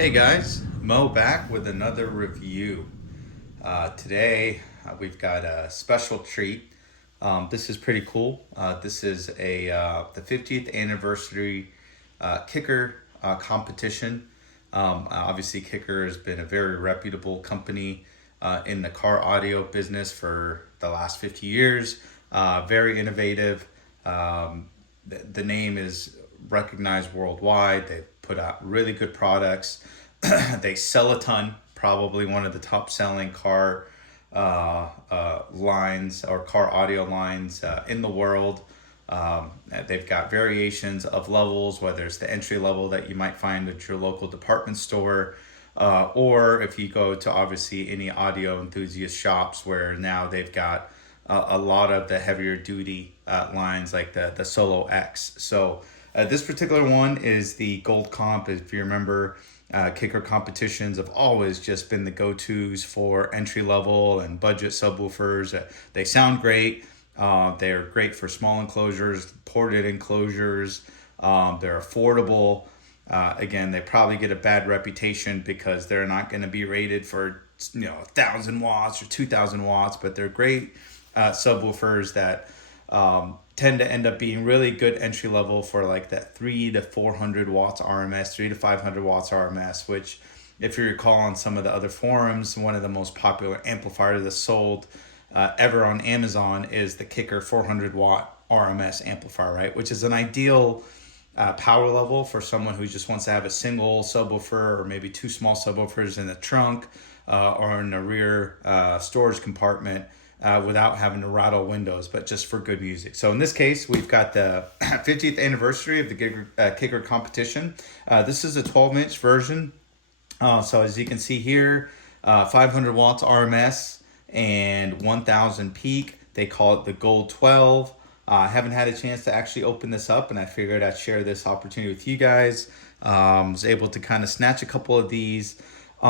Hey guys, Mo back with another review. Today we've got a special treat. This is pretty cool. This is the 50th anniversary Kicker competition. Obviously, Kicker has been a very reputable company in the car audio business for the last 50 years. Very innovative. The name is recognized worldwide. They put out really good products. They sell a ton. Probably one of the top selling car lines or car audio lines in the world. They've got variations of levels, whether it's the entry level that you might find at your local department store, or if you go to obviously any audio enthusiast shops where now they've got a lot of the heavier duty lines like the Solo X. So this particular one is the Gold Comp. If you remember, Kicker competitions have always just been the go-tos for entry level and budget subwoofers. They sound great. They're great for small enclosures, ported enclosures. They're affordable. Again, they probably get a bad reputation because they're not going to be rated for 1,000 watts or 2,000 watts, but they're great subwoofers that tend to end up being really good entry level for like that 3 to 400 watts RMS, 3 to 500 watts RMS, which, if you recall on some of the other forums, one of the most popular amplifiers that's sold ever on Amazon is the Kicker 400 watt RMS amplifier, right? Which is an ideal power level for someone who just wants to have a single subwoofer or maybe two small subwoofers in the trunk or in the rear storage compartment. Without having to rattle windows, but just for good music. So in this case, we've got the 50th anniversary of the Kicker competition. This is a 12-inch version. So as you can see here, 500 watts RMS and 1,000 peak. They call it the Gold 12. I haven't had a chance to actually open this up, and I figured I'd share this opportunity with you guys. Was able to kind of snatch a couple of these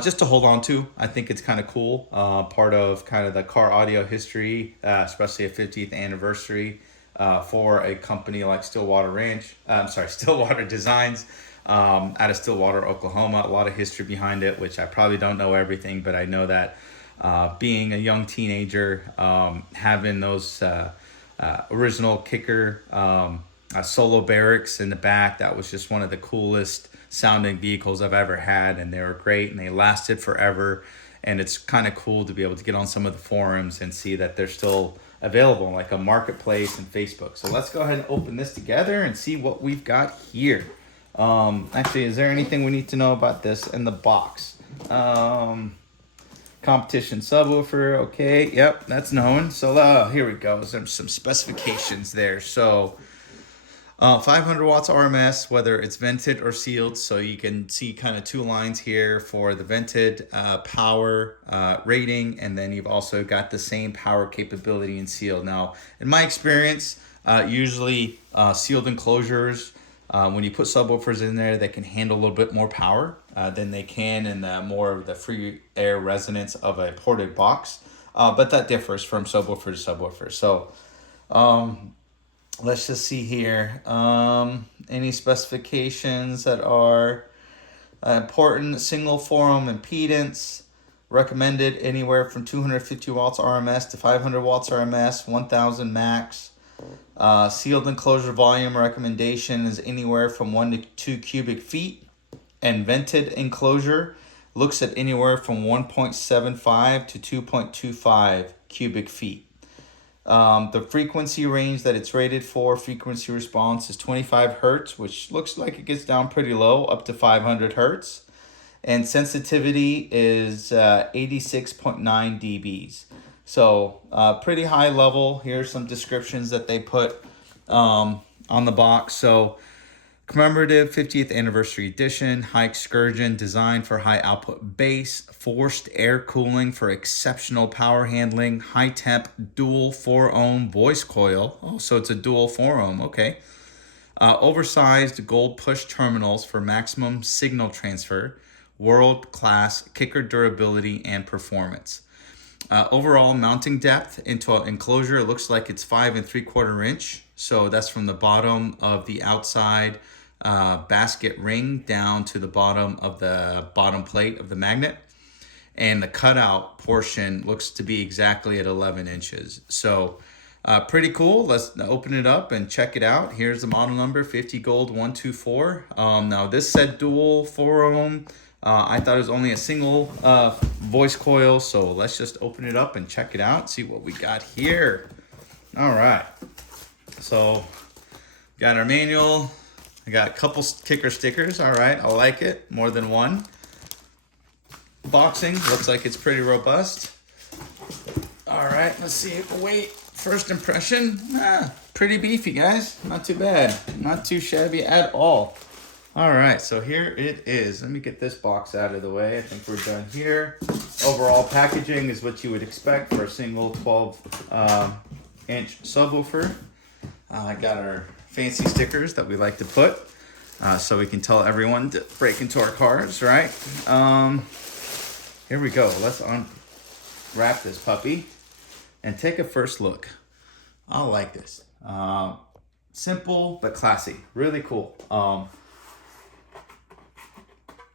just to hold on to. I think it's kind of cool. Part of kind of the car audio history, especially a 50th anniversary for a company like Stillwater Designs out of Stillwater, Oklahoma. A lot of history behind it, which I probably don't know everything, but I know that being a young teenager, having those original Kicker solo barracks in the back, that was just one of the coolest sounding vehicles I've ever had, and they were great and they lasted forever. And it's kind of cool to be able to get on some of the forums and see that they're still available, like a marketplace and Facebook. So let's go ahead and open this together and see what we've got here. Actually, is there anything we need to know about this in the box? Competition subwoofer, okay, yep, that's known. So here we go. There's some specifications there. So 500 watts RMS, whether it's vented or sealed. So you can see kind of two lines here for the vented power rating, and then you've also got the same power capability in sealed. Now, in my experience, usually sealed enclosures, when you put subwoofers in there, they can handle a little bit more power than they can in the more of the free air resonance of a ported box. But that differs from subwoofer to subwoofer. So let's just see here. Any specifications that are important: single forum impedance, recommended anywhere from 250 watts RMS to 500 watts RMS, 1,000 max. Sealed enclosure volume recommendation is anywhere from 1 to 2 cubic feet, and vented enclosure looks at anywhere from 1.75 to 2.25 cubic feet. The frequency range that it's rated for, frequency response, is 25 hertz, which looks like it gets down pretty low, up to 500 hertz. And sensitivity is 86.9 dBs. So pretty high level. Here's some descriptions that they put on the box. So commemorative 50th anniversary edition, high excursion, designed for high output bass, forced air cooling for exceptional power handling, high temp dual 4-ohm voice coil. Oh, so it's a dual 4-ohm, okay. Oversized gold push terminals for maximum signal transfer, world-class Kicker durability and performance. Overall mounting depth into an enclosure, it looks like it's 5 3/4 inch. So that's from the bottom of the outside basket ring down to the bottom of the bottom plate of the magnet. And the cutout portion looks to be exactly at 11 inches. So pretty cool. Let's open it up and check it out. Here's the model number, 50 Gold 124. Now this said dual 4-ohm. I thought it was only a single voice coil. So let's just open it up and check it out. See what we got here. All right. So got our manual. I got a couple kicker stickers. All right, I like it. More than one. Boxing looks like it's pretty robust. All right, let's see. Weight, first impression. Pretty beefy, guys. Not too bad. Not too shabby at all. All right, so here it is. Let me get this box out of the way. I think we're done here. Overall packaging is what you would expect for a single 12-inch subwoofer. I got our fancy stickers that we like to put so we can tell everyone to break into our cars, right? Here we go. Let's unwrap this puppy and take a first look. I like this. Simple but classy. Really cool.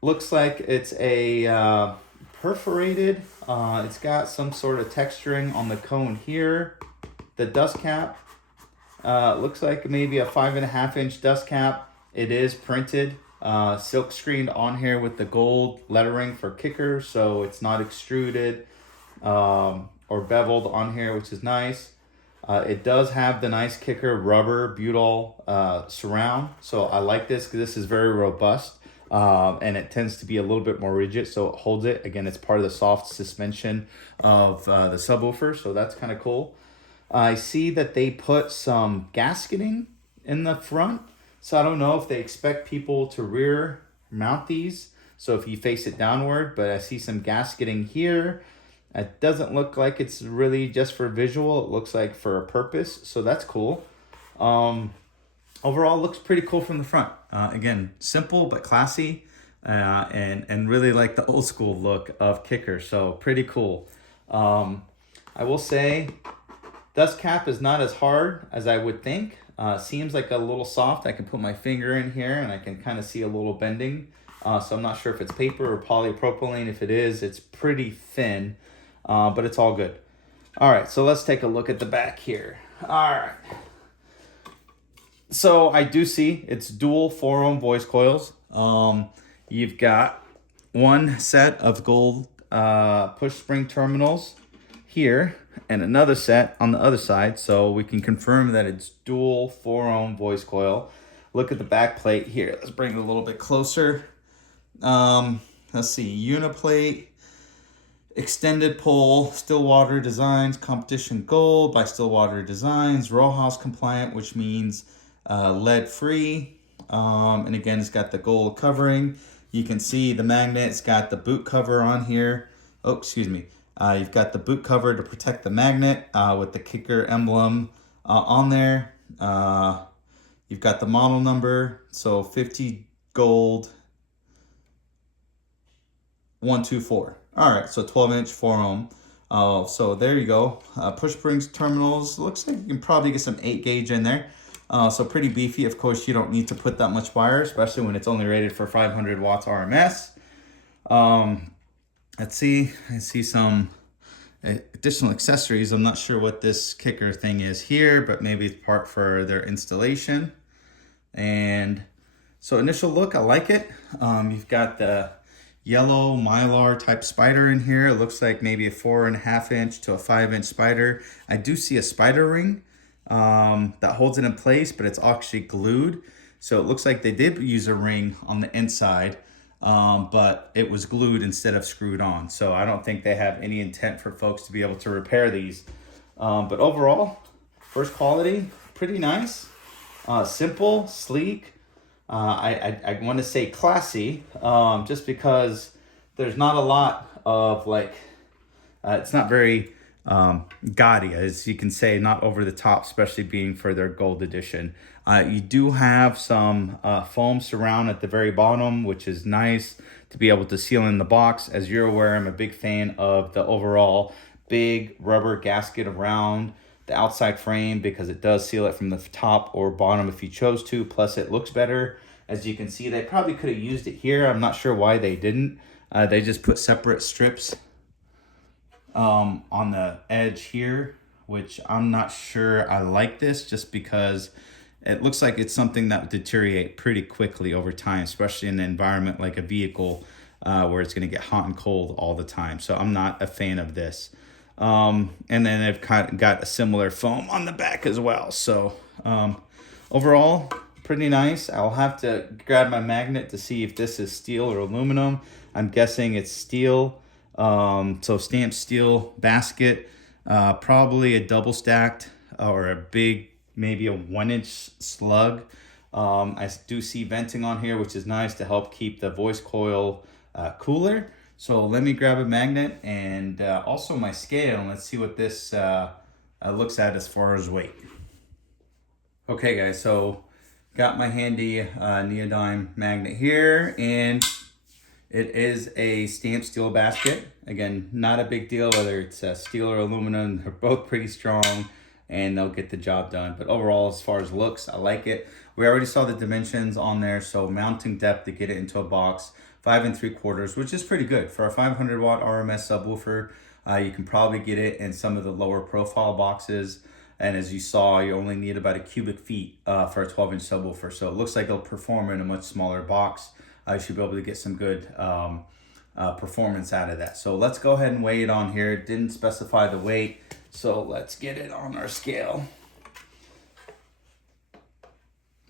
Looks like it's a perforated. It's got some sort of texturing on the cone here. The dust cap looks like maybe a 5.5-inch dust cap. It is printed. Silk screened on here with the gold lettering for kicker, so it's not extruded or beveled on here, which is nice. It does have the nice kicker rubber butyl surround, so I like this because this is very robust and it tends to be a little bit more rigid, so it holds it. Again, it's part of the soft suspension of the subwoofer, so that's kind of cool. I see that they put some gasketing in the front. So I don't know if they expect people to rear mount these. So if you face it downward, but I see some gasketing here. It doesn't look like it's really just for visual. It looks like for a purpose. So that's cool. Overall, looks pretty cool from the front. Again, simple but classy and really like the old school look of kicker. So pretty cool. I will say dust cap is not as hard as I would think. Seems like a little soft. I can put my finger in here and I can kind of see a little bending. So I'm not sure if it's paper or polypropylene. If it is, it's pretty thin, but it's all good. All right, so let's take a look at the back here. All right. So I do see it's dual 4-ohm voice coils. You've got one set of gold push spring terminals here and another set on the other side, so we can confirm that it's dual 4-ohm voice coil. Look at the back plate here. Let's bring it a little bit closer. Let's see, uniplate, extended pole, Stillwater Designs, competition gold by Stillwater Designs, row house compliant, which means lead free. And again, it's got the gold covering. You can see the magnet. It's got the boot cover on here. Oh, excuse me. You've got the boot cover to protect the magnet with the kicker emblem on there. You've got the model number, so 50 Gold 124. All right, so 12-inch 4-ohm. So there you go. Push springs terminals. Looks like you can probably get some 8-gauge in there. So pretty beefy. Of course, you don't need to put that much wire, especially when it's only rated for 500 watts RMS. Let's see, I see some additional accessories. I'm not sure what this kicker thing is here, but maybe it's part for their installation. And so initial look, I like it. You've got the yellow mylar type spider in here. It looks like maybe a 4.5-inch to a 5-inch spider. I do see a spider ring that holds it in place, but it's actually glued. So it looks like they did use a ring on the inside, but it was glued instead of screwed on. So I don't think they have any intent for folks to be able to repair these. But overall, first quality, pretty nice. Simple, sleek. I want to say classy, just because there's not a lot of like, it's not very gaudy, as you can say, not over the top, especially being for their gold edition. You do have some foam surround at the very bottom, which is nice to be able to seal in the box. As you're aware, I'm a big fan of the overall big rubber gasket around the outside frame because it does seal it from the top or bottom if you chose to. Plus, it looks better As you can see, they probably could have used it here. I'm not sure why they didn't. They just put separate strips on the edge here, which I'm not sure I like this, just because it looks like it's something that would deteriorate pretty quickly over time, especially in an environment like a vehicle where it's going to get hot and cold all the time. So I'm not a fan of this. And then they've kind of got a similar foam on the back as well. So overall, pretty nice. I'll have to grab my magnet to see if this is steel or aluminum. I'm guessing it's steel. So stamped steel basket, probably a double stacked or a big, maybe a 1-inch slug. I do see venting on here, which is nice to help keep the voice coil cooler. So let me grab a magnet and also my scale, and let's see what this looks at as far as weight. Okay guys, so got my handy neodyme magnet here, and it is a stamped steel basket. Again, not a big deal whether it's steel or aluminum. They're both pretty strong and they'll get the job done. But overall, as far as looks, I like it. We already saw the dimensions on there. So mounting depth to get it into a box, 5 3/4, which is pretty good. For a 500 watt RMS subwoofer, you can probably get it in some of the lower profile boxes. And as you saw, you only need about a cubic feet for a 12-inch subwoofer. So it looks like it'll perform in a much smaller box. You should be able to get some good performance out of that. So let's go ahead and weigh it on here. It didn't specify the weight, so let's get it on our scale.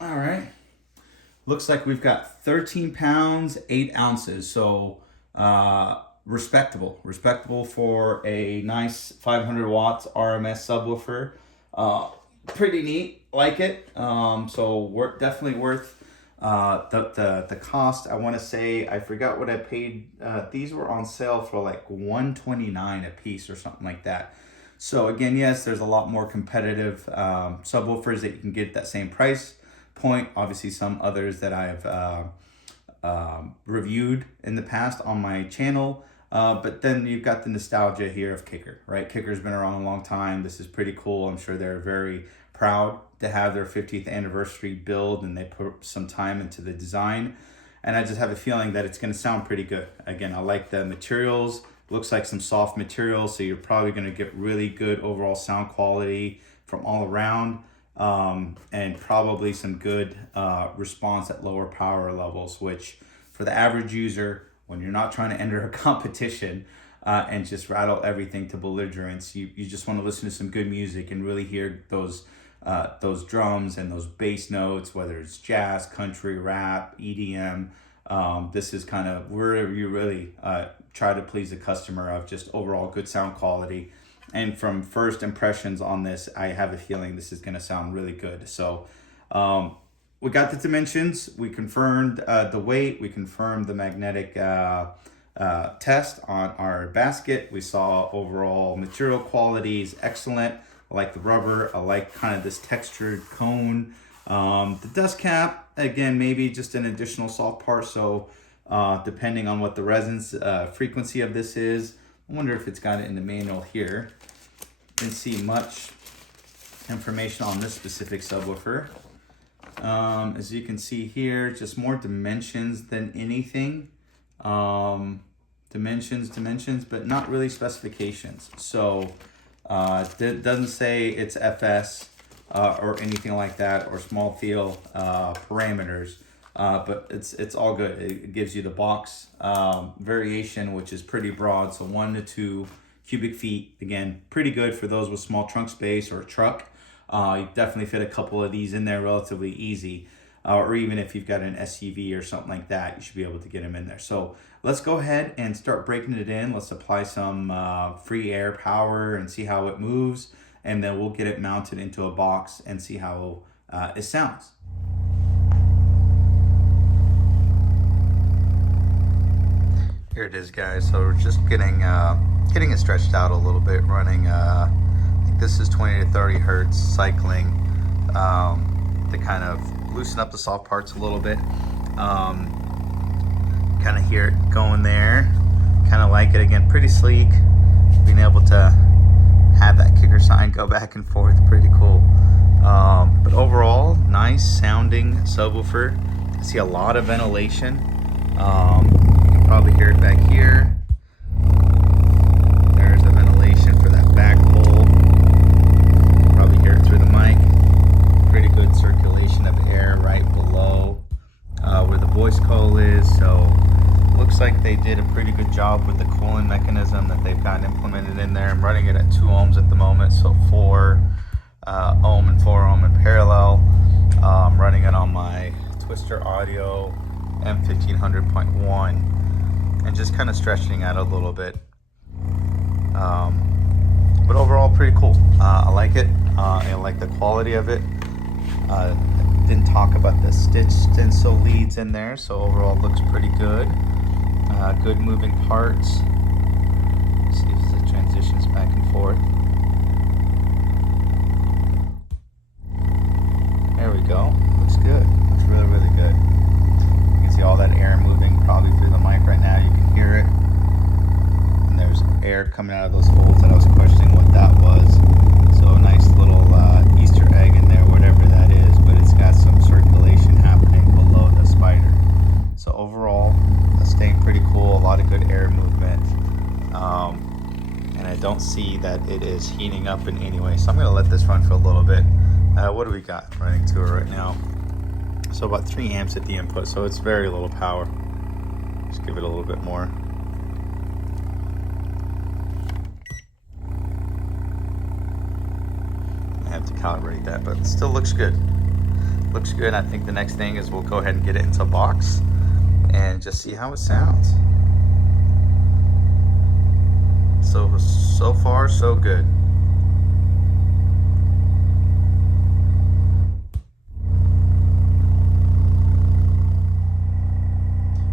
All right. Looks like we've got 13 pounds, 8 ounces. So respectable for a nice 500 watts RMS subwoofer. Pretty neat, like it. So definitely worth the cost. I want to say, I forgot what I paid. These were on sale for like $129 a piece or something like that. So again, yes, there's a lot more competitive subwoofers that you can get at that same price point. Obviously some others that I've reviewed in the past on my channel. But then you've got the nostalgia here of Kicker, right? Kicker's been around a long time. This is pretty cool. I'm sure they're very proud to have their 50th anniversary build, and they put some time into the design. And I just have a feeling that it's going to sound pretty good. Again, I like the materials. Looks like some soft materials, so you're probably going to get really good overall sound quality from all around, and probably some good response at lower power levels, which for the average user, when you're not trying to enter a competition and just rattle everything to belligerence, you just want to listen to some good music and really hear those drums and those bass notes, whether it's jazz, country, rap, EDM. This is kind of where you really try to please the customer of just overall good sound quality. And from first impressions on this, I have a feeling this is going to sound really good. So we got the dimensions, we confirmed the weight, we confirmed the magnetic test on our basket. We saw overall material quality is excellent. I like the rubber. I like kind of this textured cone. The dust cap, again, maybe just an additional soft part. So depending on what the resonance frequency of this is, I wonder if it's got it in the manual here. Didn't see much information on this specific subwoofer. As you can see here, just more dimensions than anything. Dimensions, but not really specifications. So it doesn't say it's FS or anything like that, or small field parameters, but it's all good. It gives you the box variation, which is pretty broad, so 1 to 2 cubic feet. Again, pretty good for those with small trunk space or a truck. You definitely fit a couple of these in there relatively easy, or even if you've got an SUV or something like that, you should be able to get them in there. So let's go ahead and start breaking it in. Let's apply some free air power and see how it moves, and then we'll get it mounted into a box and see how it sounds. Here it is, guys. So we're just getting it stretched out a little bit, running I think this is 20 to 30 hertz cycling to kind of loosen up the soft parts a little bit. Kind of hear it going there. Kind of like it. Again, pretty sleek. Being able to have that kicker sign go back and forth, pretty cool. But overall, nice sounding subwoofer. I see a lot of ventilation. You can probably hear it back here. There's the ventilation for that back pole. Probably hear it through the mic. Pretty good circulation of air right below where the voice coil is. So looks like they did a pretty good job with the cooling mechanism that they've got implemented in there. I'm running it at 2 ohms at the moment, so 4 ohm and 4 ohm in parallel. I'm running it on my Twister Audio M1500.1 and just kind of stretching out a little bit. But overall pretty cool. I like it. I like the quality of it. Didn't talk about the stitch stencil leads in there, so overall it looks pretty good. Good moving parts. See if it transitions back and forth. There we go. Looks good. Looks really, really good. You can see all that air moving probably through the mic right now. You can hear it. And there's air coming out of those holes that I was questioning what that was. So a nice little Easter egg in there, whatever that is, but it's got some circulation happening below the spider. So overall, staying pretty cool, a lot of good air movement. And I don't see that it is heating up in any way. So I'm gonna let this run for a little bit. What do we got running to it right now? So about 3 amps at the input, so it's very little power. Just give it a little bit more. I have to calibrate that, but it still looks good. Looks good. I think the next thing is we'll go ahead and get it into a box and just see how it sounds. So far, so good.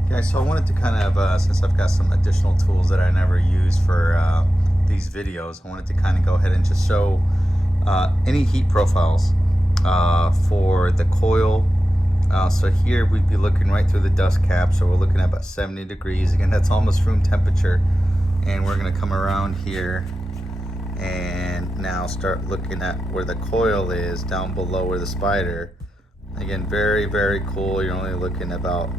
Okay, so I wanted to kind of, since I've got some additional tools that I never use for these videos, I wanted to kind of go ahead and just show any heat profiles for the coil. So here we'd be looking right through the dust cap, so we're looking at about 70 degrees. Again, that's almost room temperature. And we're gonna come around here and now start looking at where the coil is down below where the spider. Again, very, very cool. You're only looking about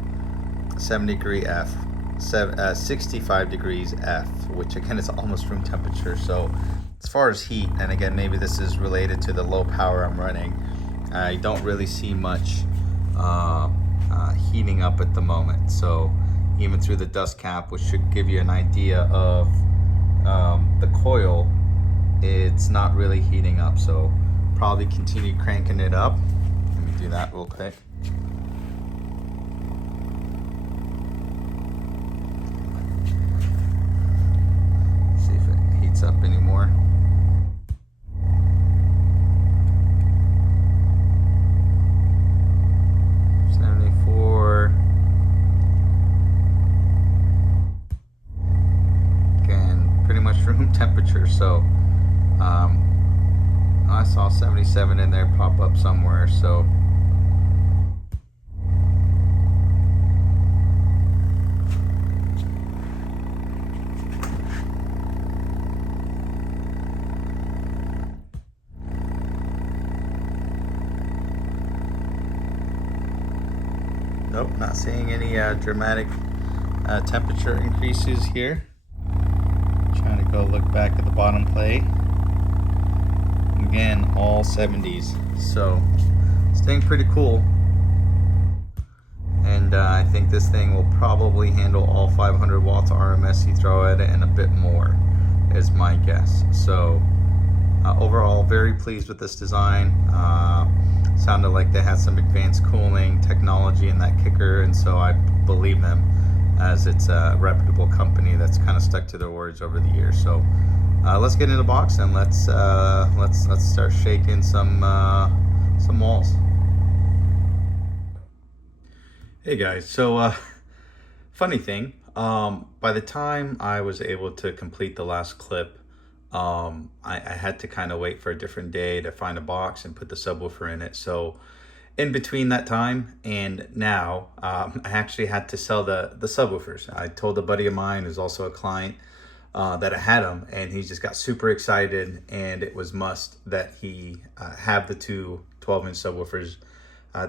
70 degree F, 65 degrees F, which again is almost room temperature. So as far as heat, and again, maybe this is related to the low power I'm running, I don't really see much heating up at the moment. So even through the dust cap, which should give you an idea of the coil, it's not really heating up. So probably continue cranking it up. Let me do that real quick. See if it heats up anymore. Room temperature. So I saw 77 in there pop up somewhere. So nope, not seeing any dramatic temperature increases here. Trying to go look back at the bottom plate. Again, all 70s. So staying pretty cool. And I think this thing will probably handle all 500 watts RMS you throw at it and a bit more is my guess. So overall, very pleased with this design. Sounded like they had some advanced cooling technology in that kicker, and so I believe them, as it's a reputable company that's kind of stuck to their words over the years. So let's get in the box and let's start shaking some walls. Hey guys, so funny thing, by the time I was able to complete the last clip, I had to kind of wait for a different day to find a box and put the subwoofer in it. So in between that time and now, I actually had to sell the subwoofers. I told a buddy of mine who's also a client that I had them, and he just got super excited, and it was must that he have the two 12-inch subwoofers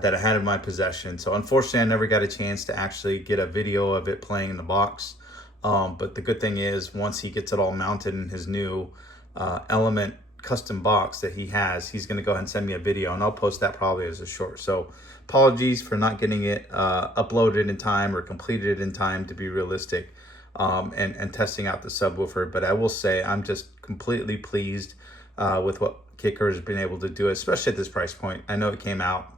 that I had in my possession. So unfortunately, I never got a chance to actually get a video of it playing in the box. But the good thing is, once he gets it all mounted in his new Element custom box that he has, he's going to go ahead and send me a video, and I'll post that probably as a short. So apologies for not getting it uploaded in time or completed in time, to be realistic, and testing out the subwoofer. But I will say I'm just completely pleased with what Kicker has been able to do, especially at this price point. I know it came out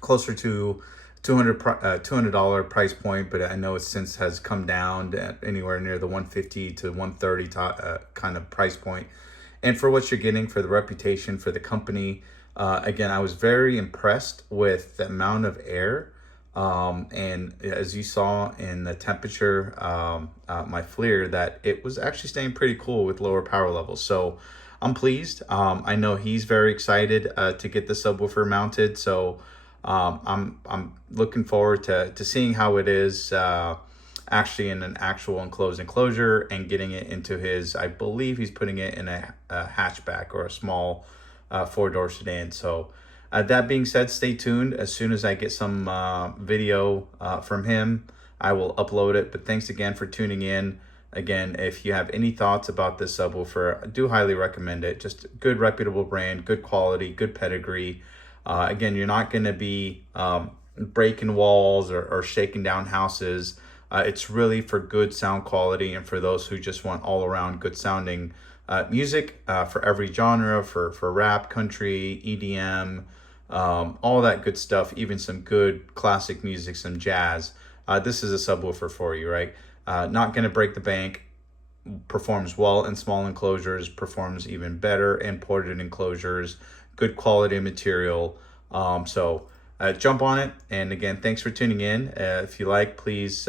closer to $200 price point, but I know it since has come down to anywhere near the 150 to 130 kind of price point. And for what you're getting, for the reputation, for the company, again, I was very impressed with the amount of air. And as you saw in the temperature, my FLIR, that it was actually staying pretty cool with lower power levels. So I'm pleased. I know he's very excited to get the subwoofer mounted. So I'm looking forward to seeing how it is actually in an actual enclosed enclosure, and getting it into his, I believe he's putting it in a hatchback or a small 4-door sedan. So that being said, stay tuned. As soon as I get some video from him, I will upload it. But thanks again for tuning in. Again, if you have any thoughts about this subwoofer, I do highly recommend it. Just a good, reputable brand, good quality, good pedigree. Again, you're not going to be breaking walls or shaking down houses. It's really for good sound quality, and for those who just want all around good sounding music, for every genre, for rap, country, EDM, all that good stuff, even some good classic music, some jazz. This is a subwoofer for you, right? Not going to break the bank, performs well in small enclosures, performs even better in ported enclosures, good quality material. So jump on it. And again, thanks for tuning in. If you like, please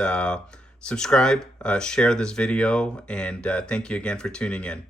subscribe, share this video, and thank you again for tuning in.